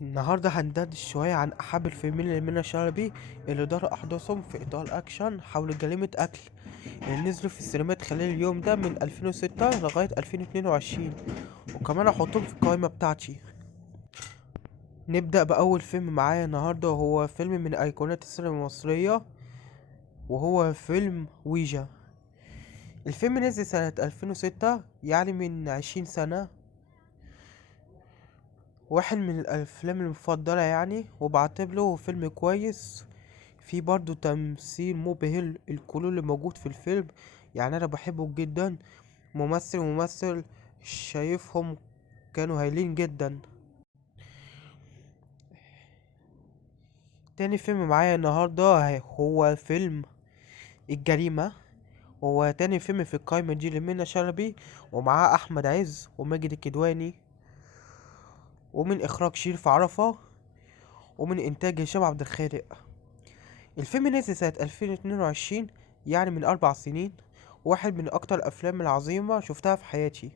النهاردة هندردش شوية عن أحب الفيلمين لمنى شلبي اللي دار أحداثهم في إطار أكشن حول جريمة قتل اللي نزلوا في السينمات خلال اليوم ده من 2006 لغاية 2022، وكمان هحطهم في القائمة بتاعتي. نبدأ بأول فيلم معايا النهاردة، وهو فيلم من أيقونات السينما المصرية، وهو فيلم ويجا. الفيلم نزل سنة 2006، يعني من 20 سنة. واحد من الافلام المفضله يعني، وبعتبره فيلم كويس. في برضه تمثيل مبهر، الكل اللي موجود في الفيلم يعني انا بحبه جدا. ممثل وممثل شايفهم كانوا هايلين جدا. تاني فيلم معايا النهارده هو فيلم الجريمة. هو تاني فيلم في القايمة دي لمنى شلبي، ومعاه أحمد عز وماجد الكدواني، ومن إخراج شريف عرفة، ومن إنتاج هشام عبد الخالق. الفيلم نزل سنة 2022، يعني من 4 سنين. واحد من أكتر الأفلام العظيمة شفتها في حياتي.